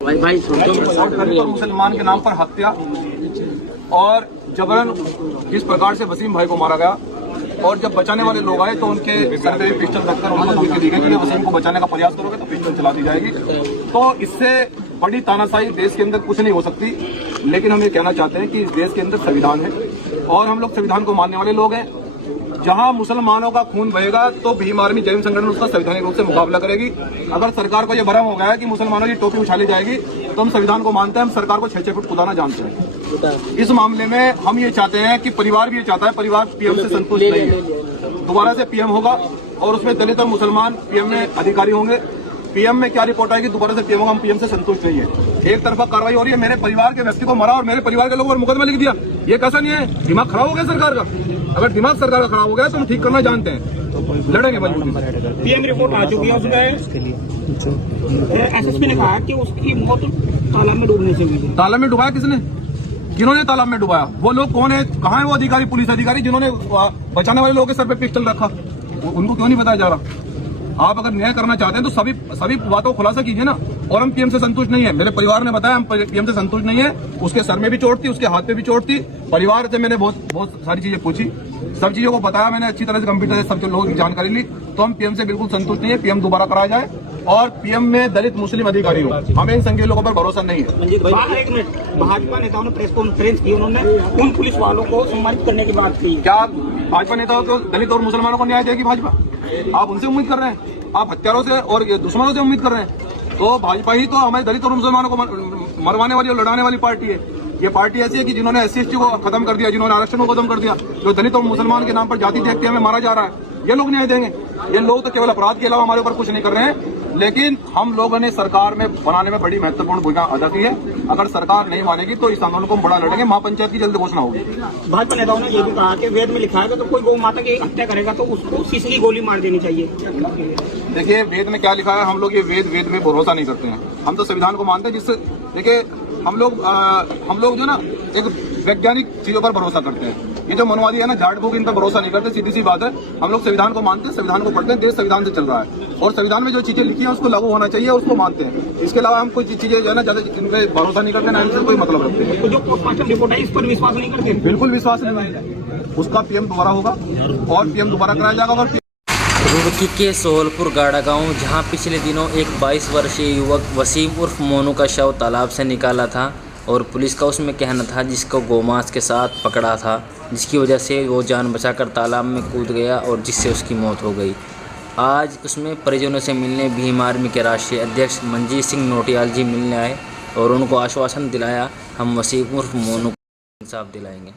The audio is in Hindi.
भाई और दलित और मुसलमान के नाम पर हत्या और जबरन किस प्रकार से वसीम भाई को मारा गया। और जब बचाने वाले लोग आए तो उनके सर पे पिस्टल रखकर उनको धमकी दी गई कि वसीम को बचाने का प्रयास करोगे तो पिस्टल चला दी जाएगी। तो इससे बड़ी तानाशाही देश के अंदर कुछ नहीं हो सकती। लेकिन हम ये कहना चाहते हैं कि इस देश के अंदर संविधान है और हम लोग संविधान को मानने वाले लोग हैं। जहां मुसलमानों का खून बहेगा तो भीम आर्मी जय हिंद संगठन उसका संवैधानिक रूप से मुकाबला करेगी। अगर सरकार को यह भ्रम हो गया है कि मुसलमानों की टोपी उछाली जाएगी तो हम संविधान को मानते हैं, हम सरकार को 6 फुट खुदाना जानते हैं। इस मामले में हम ये चाहते हैं कि परिवार भी ये चाहता है, परिवार पीएम से संतुष्ट नहीं है। दोबारा से पीएम होगा और उसमें दलित और मुसलमान पीएम में अधिकारी होंगे। पीएम में क्या रिपोर्ट आएगी दोबारा से पीएम होगा, हम पीएम से संतुष्ट नहीं है। एक तरफा कार्रवाई हो रही है, मेरे परिवार के व्यक्ति को मारा और मेरे परिवार के लोगों पर मुकदमा लिख दिया। ये कैसा नहीं है? दिमाग खराब हो गया सरकार का। अगर दिमाग सरकार का खराब हो गया तो हम ठीक करना जानते हैं, लड़ेंगे मजबूती। पीएम रिपोर्ट आ चुकी है, उसमें एसएसपी ने कहा कि उसकी मौत तालाब में डूबने से हुई। तालाब में डुबाया किसने? किन्होंने तालाब में डुबाया? वो लोग कौन है? कहाँ है वो अधिकारी, पुलिस अधिकारी जिन्होंने बचाने वाले लोगों के सर पे पिस्टल रखा? उनको क्यों नहीं बताया जा रहा? आप अगर न्याय करना चाहते हैं तो सभी बातों को खुलासा कीजिए ना। और हम पीएम से संतुष्ट नहीं है, मेरे परिवार ने बताया हम पीएम से संतुष्ट नहीं है। उसके सर में भी चोट थी, उसके हाथ पे भी चोट थी। परिवार से मैंने बहुत सारी चीजें पूछी, सब चीजों को बताया मैंने अच्छी तरह से, कंप्यूटर से सब लोगों की जानकारी ली। तो हम पीएम से बिल्कुल संतुष्ट नहीं है। पीएम दोबारा कराया जाए और पीएम में दलित मुस्लिम अधिकारी हो। हमें इन संघीय लोगों पर भरोसा नहीं है। एक मिनट, भाजपा नेताओं ने प्रेस कॉन्फ्रेंस की, उन्होंने उन पुलिस वालों को सम्मानित करने की बात की। क्या भाजपा नेताओं को दलित और मुसलमानों को न्याय देगी भाजपा? आप उनसे उम्मीद कर रहे हैं? आप हत्यारों से और दुश्मनों से उम्मीद कर रहे हैं? तो भाजपा ही तो हमारे दलित और मुसलमानों को मरवाने वाली और लड़ाने वाली पार्टी है। ये पार्टी ऐसी है कि जिन्होंने SC/ST को खत्म कर दिया, जिन्होंने आरक्षण को खत्म कर दिया, जो दलित और मुसलमान के नाम पर जाति देख के हमें मारा जा रहा है, ये लोग न्याय देंगे? ये लोग तो केवल अपराध के अलावा हमारे ऊपर कुछ नहीं कर रहे हैं। लेकिन हम लोगों ने सरकार में बनाने में बड़ी महत्वपूर्ण भूमिका अदा की है। अगर सरकार नहीं मानेगी तो इस आंदोलन को हम बड़ा लड़ेंगे। महापंचायत की जल्द घोषणा होगी। भाजपा नेताओं ने यह भी कहा कि वेद में लिखा है कि तो कोई गौ माता की हत्या करेगा तो उसको शीश की गोली मार देनी चाहिए। देखिए, वेद में क्या लिखा है, हम लोग ये वेद में भरोसा नहीं करते हैं। हम तो संविधान को मानते हैं, जिससे देखिए हम लोग जो ना एक वैज्ञानिक चीजों पर भरोसा करते हैं। ये जो मनवादी है ना, झाड़ फूक, इन पर भरोसा नहीं करते। सीधी सी बात है, हम लोग संविधान को मानते हैं, संविधान को पढ़ते हैं, देश संविधान से चल रहा है और संविधान में जो चीजें लिखी हैं उसको लागू होना चाहिए, उसको मानते हैं। इसके अलावा हम कोई चीजें जो है ना ज्यादा इनपे भरोसा नहीं करते, ना इनसे कोई मतलब रखते हैं। तो जो पोस्टमार्टम रिपोर्ट है इस पर विश्वास नहीं करते? बिल्कुल विश्वास नहीं है। उसका पीएम दोबारा होगा और पीएम दोबारा कराया जाएगा। और रुड़की के सोहलपुर गाड़ा गांव, जहां पिछले दिनों एक 22 वर्षीय युवक वसीम उर्फ मोनू का शव तालाब से निकाला था और पुलिस का उसमें कहना था जिसको गोमांस के साथ पकड़ा था, जिसकी वजह से वो जान बचाकर तालाब में कूद गया और जिससे उसकी मौत हो गई। आज उसमें परिजनों से मिलने भीम आर्मी के राष्ट्रीय अध्यक्ष मंजीत सिंह नोटियाल जी मिलने आए और उनको आश्वासन दिलाया हम वसीम उर्फ मोनू को इंसाफ दिलाएंगे।